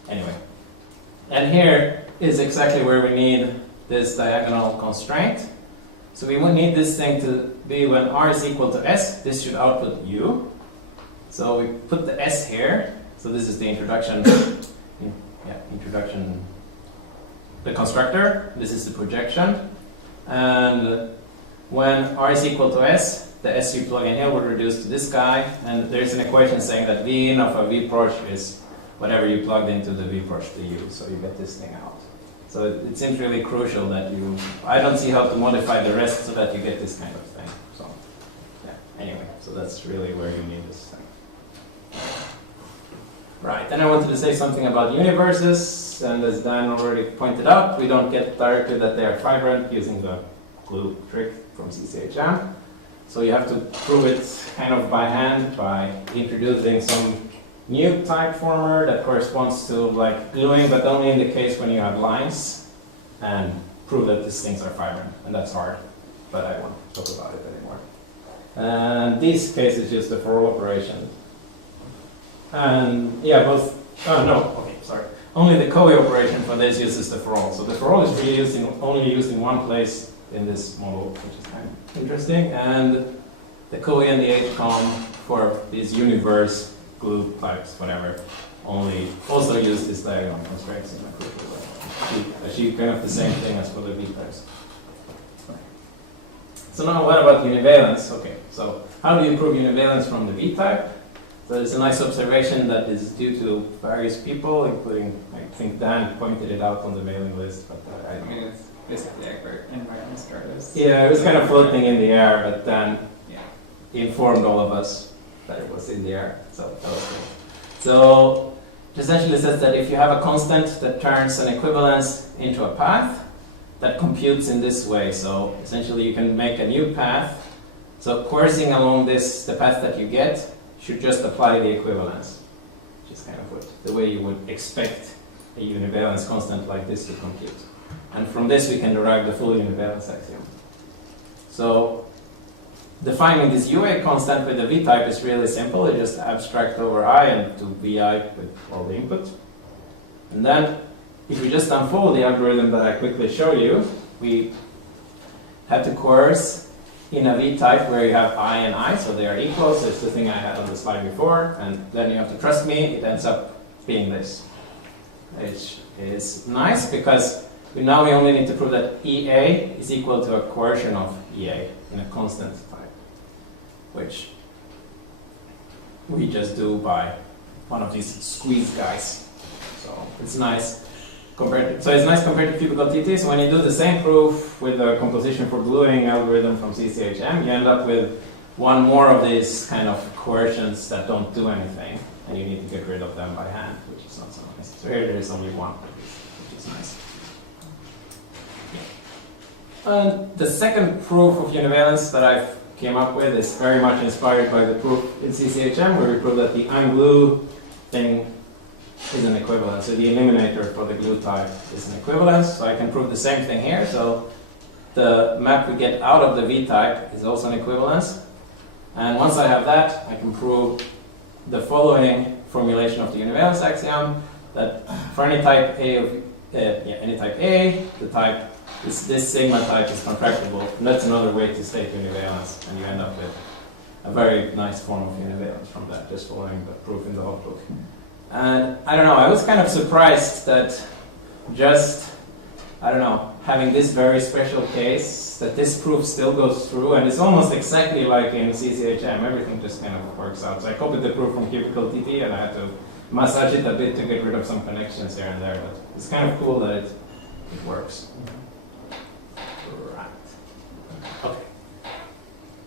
Anyway. And here is exactly where we need this diagonal constraint. So we would need this thing to be when R is equal to S, this should output U. So we put the S here. So this is the introduction, the constructor. This is the projection. And when R is equal to S, the S you plug in here would reduce to this guy. And there's an equation saying that V in of a V approach is whatever you plugged into the V approach to U. So you get this thing out. So it seems really crucial that I don't see how to modify the rest so that you get this kind of thing. So, yeah, anyway, so that's really where you need this thing. Right, then I wanted to say something about universes, and as Dan already pointed out, we don't get directly that they are fibrant using the glue trick from CCHM. So you have to prove it kind of by hand by introducing some new type former that corresponds to like gluing, but only in the case when you have lines, and prove that these things are fibrant, and that's hard, but I won't talk about it anymore. And these cases use the for all operation. And yeah, only the COE operation for this uses the for all. So the for all is really only used in one place in this model, which is kind of interesting. And the COE and the HCOM for these universe glue types, whatever, also use this diagonal constraints in my achieve kind of the same thing as for the V-types. So now what about univalence? Okay, so how do you prove univalence from the V-type? So it's a nice observation that is due to various people, including, I think Dan pointed it out on the mailing list. But I mean, it's basically environment starters. Yeah, it was kind of floating in the air, but Dan informed all of us that it was in the air. So that was good. So it essentially says that if you have a constant that turns an equivalence into a path, that computes in this way. So essentially you can make a new path. So coursing along this, the path that you get, should just apply the equivalence, which is kind of the way you would expect a univalence constant like this to compute. And from this we can derive the full univalence axiom. So defining this UA constant with the V-type is really simple. You just abstract over I and do VI with all the input. And then if we just unfold the algorithm that I quickly show you, we have to coerce in a V-type where you have I and I, so they are equal, so it's the thing I had on the slide before, and then you have to trust me, it ends up being this. Which is nice because now we only need to prove that EA is equal to a coercion of EA in a constant type, which we just do by one of these squeeze guys. So it's nice. It's nice compared to cubical TT. So when you do the same proof with a composition for gluing algorithm from CCHM, you end up with one more of these kind of coercions that don't do anything, and you need to get rid of them by hand, which is not so nice. So here there is only one, which is nice. And the second proof of univalence that I came up with is very much inspired by the proof in CCHM, where we prove that the unglue thing is an equivalence. So the eliminator for the glue type is an equivalence. So I can prove the same thing here. So the map we get out of the V-type is also an equivalence. And once I have that, I can prove the following formulation of the univalence axiom, that for any type A of any type A, the type is this sigma type is contractible. And that's another way to state univalence, and you end up with a very nice form of univalence from that, just following the proof in the notebook. And I don't know, I was kind of surprised that just, I don't know, having this very special case, that this proof still goes through, and it's almost exactly like in CCHM, everything just kind of works out. So I copied the proof from Cubical TT, and I had to massage it a bit to get rid of some connections here and there, but it's kind of cool that it works. Right. Okay.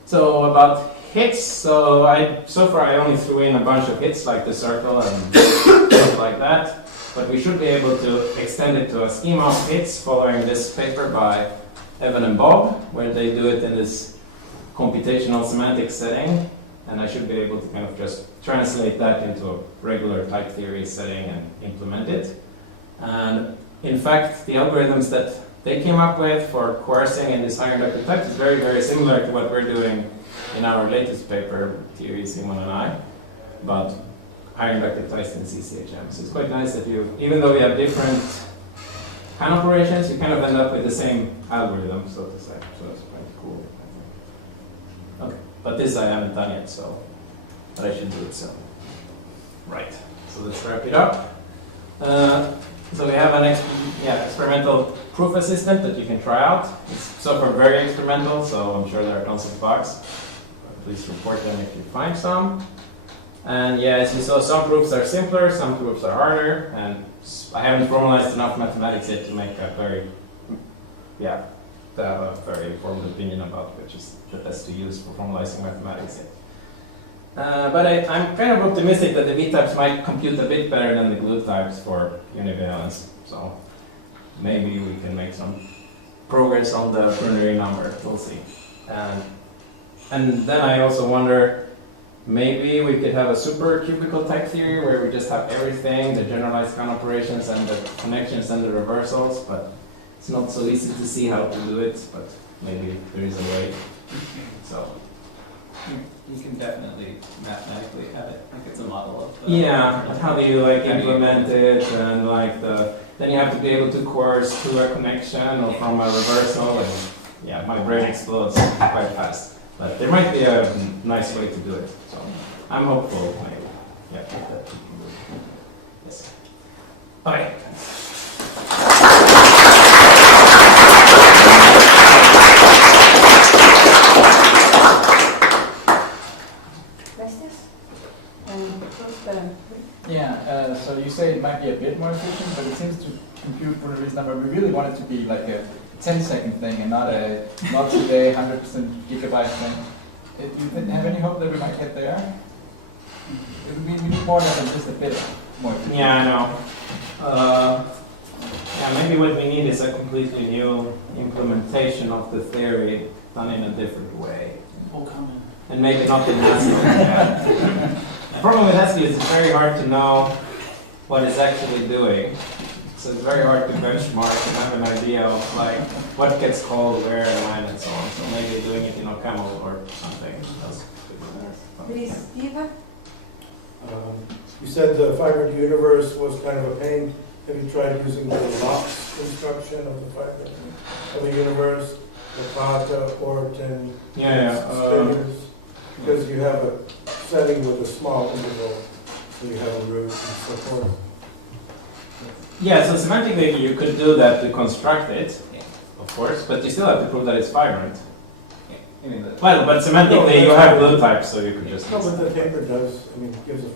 So about hits, so far I only threw in a bunch of hits like the circle and stuff like that, but we should be able to extend it to a schema of hits following this paper by Evan and Bob, where they do it in this computational semantics setting, and I should be able to kind of just translate that into a regular type theory setting and implement it. And in fact, the algorithms that they came up with for coercing in this higher inductive type is very, very similar to what we're doing in our latest paper, Theory, Simon and I, but higher inductive types in CCHM. So it's quite nice that even though we have different kind of operations, you kind of end up with the same algorithm, so to say. So it's quite cool, I think. Okay, but this I haven't done yet, but I should do it soon. Right, so let's wrap it up. So we have an experimental proof assistant that you can try out. It's so far very experimental, so I'm sure there are tons of bugs. Please report them if you find some. And yeah, as you saw, some proofs are simpler, some proofs are harder, and I haven't formalized enough mathematics yet to make a to have a very informed opinion about which is the best to use for formalizing mathematics yet. But I'm kind of optimistic that the V-types might compute a bit better than the glue types for univalence. So maybe we can make some progress on the ternary number. We'll see. And then I also wonder, maybe we could have a super cubical type theory where we just have everything, the generalized count operations and the connections and the reversals, but it's not so easy to see how to do it, but maybe there is a way. So you can definitely mathematically have it like it's a model of the... Yeah, but how do you implement it, and then you have to be able to coerce to a connection or from a reversal, and yeah, my brain explodes quite fast. But there might be a nice way to do it. So I'm hopeful. Maybe. Yeah. Yes. Okay. Yeah, so you say it might be a bit more efficient, but it seems to compute for the reason number. We really want it to be like a 10-second thing and not today 100% gigabyte thing. Do you have any hope that we might get there? We need more than just a bit more. Yeah, I know. Yeah, maybe what we need is a completely new implementation of the theory done in a different way. And maybe not in Haskell. The problem with Haskell is it's very hard to know what it's actually doing. So it's very hard to benchmark and have an idea of like what gets called where and when and so on. So maybe doing it in OCaml or something else. Please, Stephen? You said the Fibrant universe was kind of a pain. Have you tried using the LOX construction of the Fibrant of the universe, the Pata, Orton, Spinners? Because you have a setting with a small interval, so you have a root and so forth. Yeah, so semantically you could do that to construct it, of course, but you still have to prove that it's Fibrant. Well, but semantically you have blue types, so you could just... No, but the paper does, I mean, it gives a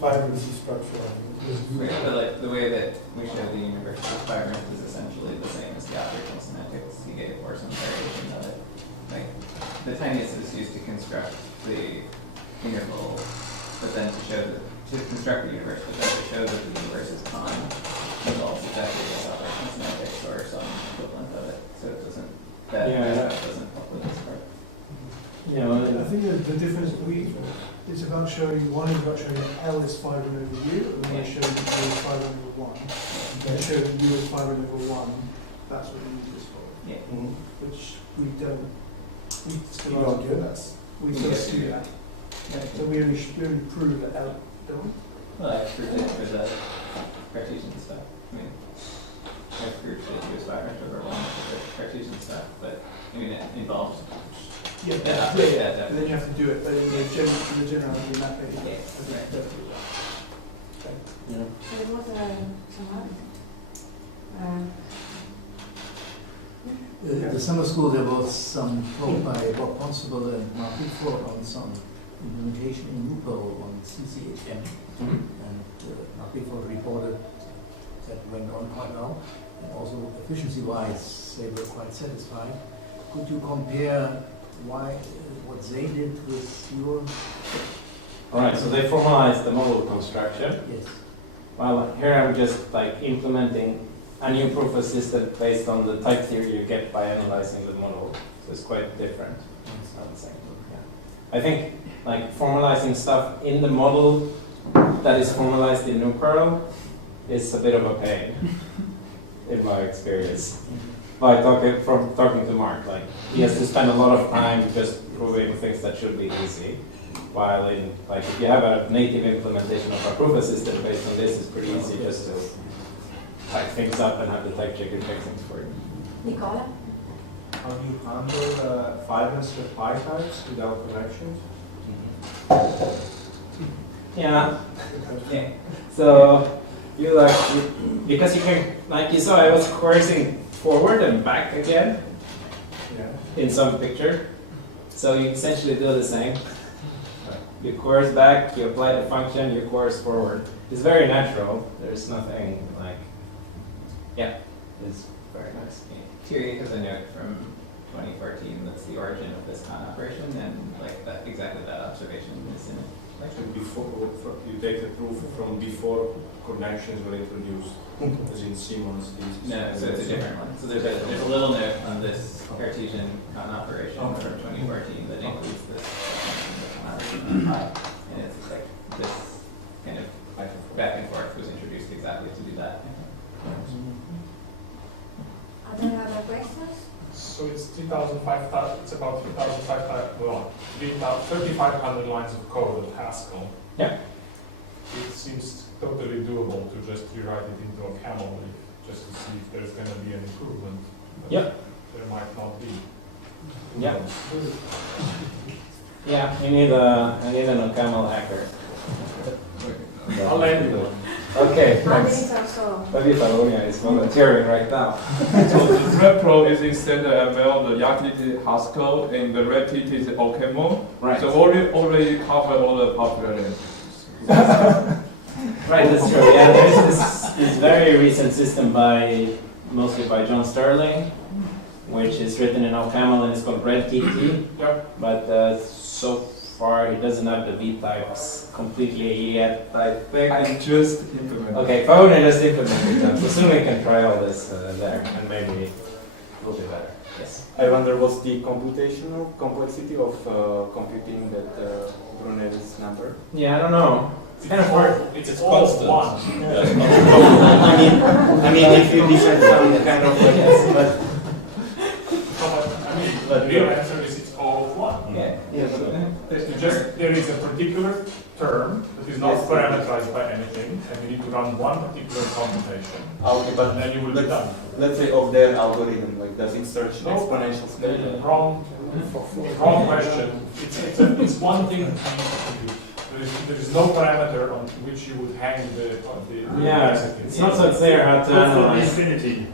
Fibrancy structure. But like the way that we show the universe with Fibrant is essentially the same as the operational semantics he gave, or some variation of it. Like the tiniest is used to construct the interval, but then to show that, to construct the universe, but then to show that the universe is con involves exactly this operational semantics or some equivalent of it. So it doesn't, that doesn't help with this part. Yeah, well, I think the difference is about showing, one is about showing that L is Fibrant over U, and one is showing that U is Fibrant over 1. To show that U is Fibrant over 1, that's what we use this for. Yeah. Which we don't, we still You don't do that. We still do that. Yeah, so we only prove that L, don't we? Well, I proved it for the Cartesian stuff. I mean, I proved that U is Fibrant over 1 for the Cartesian stuff, but I mean, it involves. Yeah, definitely. But then you have to do it, but in the generality mapping. Yeah, right. So it was The summer school there was some talk by Bob Constable and Mark Whitford on some implementation in Drupal on CCHM. And Mark Whitford reported that went on quite well. And also efficiency-wise, they were quite satisfied. Could you compare what they did with your... Alright, so they formalized the model construction. Yes. Well, here I'm just like implementing a new proof of system based on the type theory you get by analyzing the model. So it's quite different. It's not the same. Yeah. I think like formalizing stuff in the model that is formalized in NuPerl is a bit of a pain, in my experience. By talking to Mark, like he has to spend a lot of time just proving things that should be easy. While in like if you have a native implementation of a proof of system based on this, it's pretty easy just to type things up and have the type checker check things for you. Nicola? How do you handle fibrancy of pi types without connections? Yeah. So you because you can, like you saw, I was coercing forward and back again in some picture. So you essentially do the same. You coerce back, you apply the function, you coerce forward. It's very natural. There's nothing like, it's very nice. Thierry has a note from 2014 that's the origin of this con operation, and like that, exactly that observation is in it. Actually, before you take the proof from before connections were introduced, as in Siemens. No, so it's a different one. So there's a little note on this Cartesian con operation from 2014 that includes this con operation on pi, and it's like this kind of back and forth was introduced exactly to do that. Are there other questions? So it's 3,500. It's about 3,500. Well, 3,500 lines of code of Haskell. Yeah. It seems totally doable to just rewrite it into a camel just to see if there's going to be an improvement. Yeah. there might not be. Yeah. Yeah, I need an OCaml hacker. I'll lend you one. Okay, How many thanks. are so? Tabitha Lunia is volunteering right now. So the Thread Pro is instead ML, the yacctt Haskell, and the RedTT is OCaml. Right. So already cover all the popular languages. Right, that's true. Yeah, there's this very recent system mostly by John Sterling, which is written in OCaml and it's called RedTT. Yep. But so far it doesn't have the V-types completely yet, I think. I just implemented. Okay, probably just implemented them. So soon we can try all this there, and maybe it will be better. Yes. I wonder what's the computational complexity of computing that Brunel's number? Yeah, I don't know. It's kind of hard. It's all one. I mean, if you decide some kind of like Yes, but The real answer is it's all of one. yeah. There is a particular term that is not parameterized by anything, and you need to run one particular computation. Okay, but And then you will be done. let's say of their algorithm, like does it search No. exponential scale? Wrong question. It's one thing that you need to compute. There is no parameter on which you would hang the Yeah, complexity. it's not so clear how to analyze. Infinity.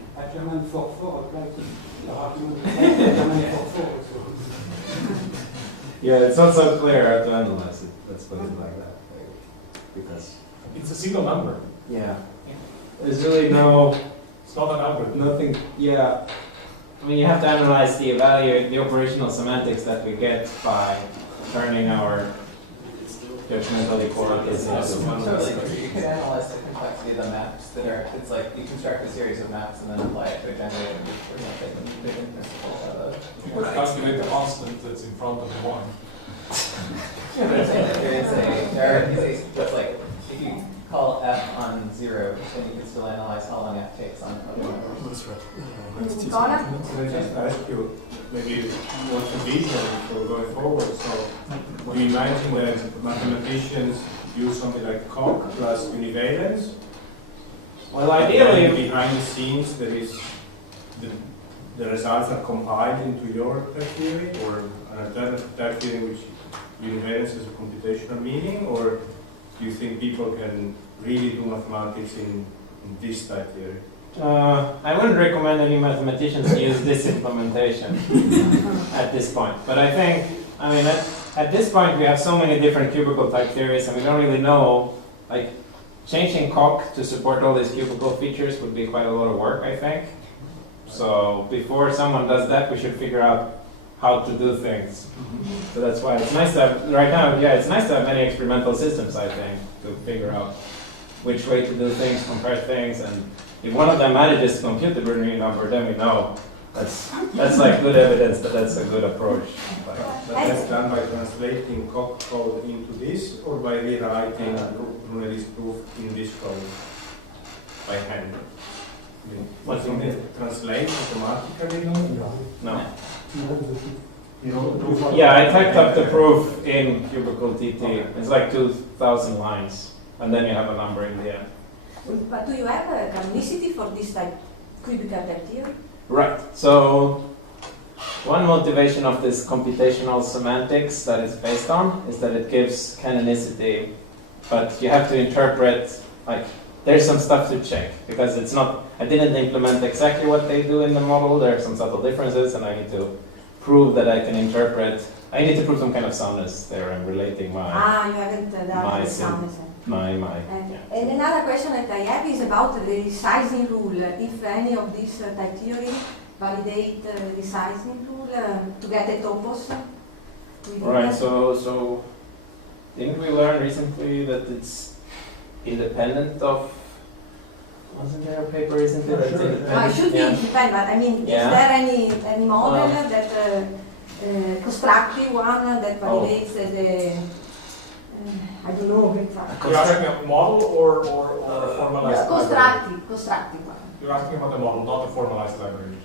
Yeah, it's not so clear how to analyze it. Let's put it like that. Because It's a single number. yeah, there's really no It's not an algorithm. nothing. Yeah, I mean you have to analyze the value, the operational semantics that we get by turning our judgmental equalities into one. Totally true. You can analyze the complexity of the maps that are, it's like you construct a series of maps and then apply it to a generator, which we're not taking the big principle out of. You could calculate the constant that's in front of the one. Yeah, but I'm saying that there is just like, if you call f on 0, then you can still analyze how long f takes on other numbers. Donna? Can I just ask you, maybe what's the vision for going forward? So we imagine that mathematicians use something like Coq plus Univalence. Well, ideally, And behind the scenes, there is the results are compiled into your type theory, or an alternative type theory which Univalence has a computational meaning, or do you think people can really do mathematics in this type theory? I wouldn't recommend any mathematicians use this implementation at this point. But I think, I mean, at this point we have so many different cubical type theories and we don't really know, like, changing Coq to support all these cubical features would be quite a lot of work, I think. So before someone does that, we should figure out how to do things. So that's why it's nice to have, right now, yeah, it's nice to have many experimental systems, I think, to figure out which way to do things, compare things, and if one of them manages to compute the Bernoulli number, then we know that's like good evidence that that's a good approach. But that's done by translating Coq code into this, or by rewriting Brunelli's proof in this code by hand? What's in it? Translate automatically? No. Yeah, I typed up the proof in cubical TT. It's like 2,000 lines, and then you have a number in the end. But do you have a canonicity for this type cubical type theory? Right. So one motivation of this computational semantics that it's based on is that it gives canonicity, but you have to interpret, like, there's some stuff to check, because it's not, I didn't implement exactly what they do in the model, there are some subtle differences, and I need to prove that I can interpret, I need to prove some kind of soundness theorem relating my, You haven't done the soundness. yeah. And another question that I have is about the resizing rule. If any of these type theory validate the resizing rule to get a topos. Right, so didn't we learn recently that it's independent of, wasn't there a paper recently that's independent? It should be independent, but I mean, Yeah. is there any model that constructive one that validates the I don't know exactly. You're asking a model or a formalized library? Constructive one. You're asking about the model, not a formalized library.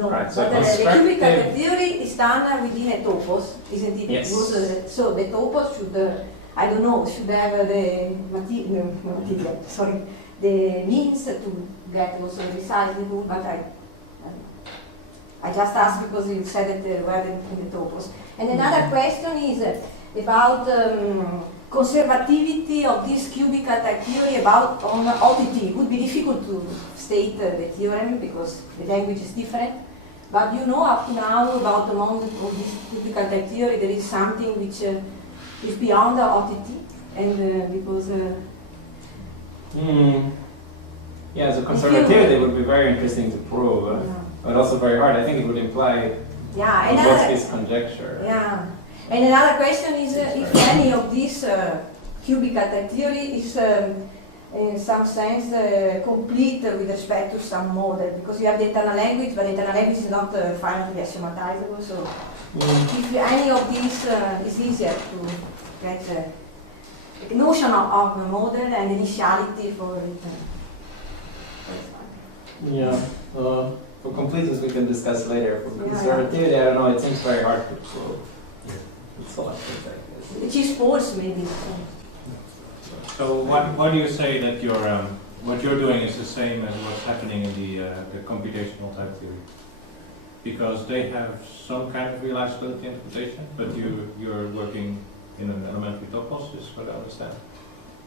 No, Right, so but the cubical constructive- theory is done within a topos, isn't it? Yes. Because, so the topos should, I don't know, should have the material, sorry, the means to get also the resizing rule, but I just asked because you said that they were in the topos. And another question is about conservativity of this cubical type theory about on OTT. It would be difficult to state the theorem because the language is different. But you know up to now about among of this cubical type theory there is something which is beyond the OTT and because yeah, so conservativity would be very interesting to prove, but also very hard. I think it would imply Vygotsky's conjecture. Yeah, and another question is if any of this cubical type theory is in some sense complete with respect to some model, because you have the internal language, but the internal language is not finally axiomatizable. So if any of this is easier to get the notion of a model and initiality for it. Yeah. For completeness, we can discuss later. For conservativity, I don't know. It seems very hard to prove. It's a lot of things like this. Which is false, maybe. So why do you say that what you're doing is the same as what's happening in the computational type theory? Because they have some kind of realizability interpretation, but you're working in an elementary topos, is what I understand.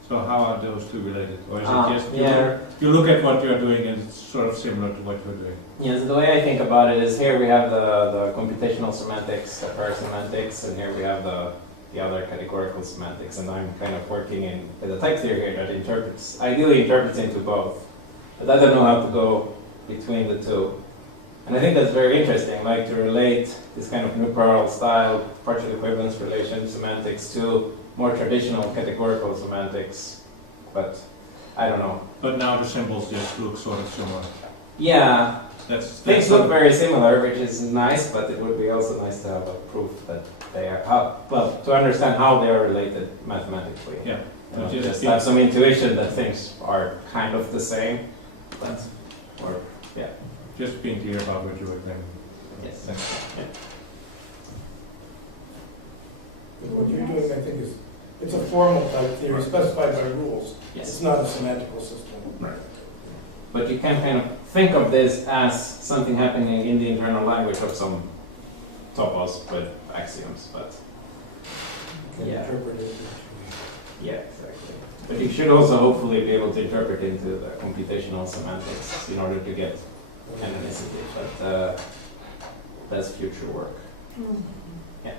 So how are those two related? Or is it just you look at what you're doing and it's sort of similar to what you're doing? Yes, the way I think about it is here we have the computational semantics, the parasemantics, and here we have the other categorical semantics, and I'm kind of working in the type theory here that ideally interprets into both. But I don't know how to go between the two. And I think that's very interesting, like to relate this kind of new parallel style, partial equivalence relation semantics to more traditional categorical semantics, but I don't know. But now the symbols just look sort of similar. Yeah, things look very similar, which is nice, but it would be also nice to have a proof that they are, to understand how they are related mathematically. Yeah. Just have some intuition that things are kind of the same, but, Just being clear about what you were saying. Yes. What you're doing, I think, is it's a formal type theory specified by rules. Yes. It's not a semantical system. Right. But you can kind of think of this as something happening in the internal language of some topos with axioms, but Interpret it. Yeah, exactly. But you should also hopefully be able to interpret into the computational semantics in order to get canonicity, but that's future work. Yeah.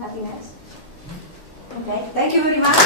Nothing else? Okay, thank you very much.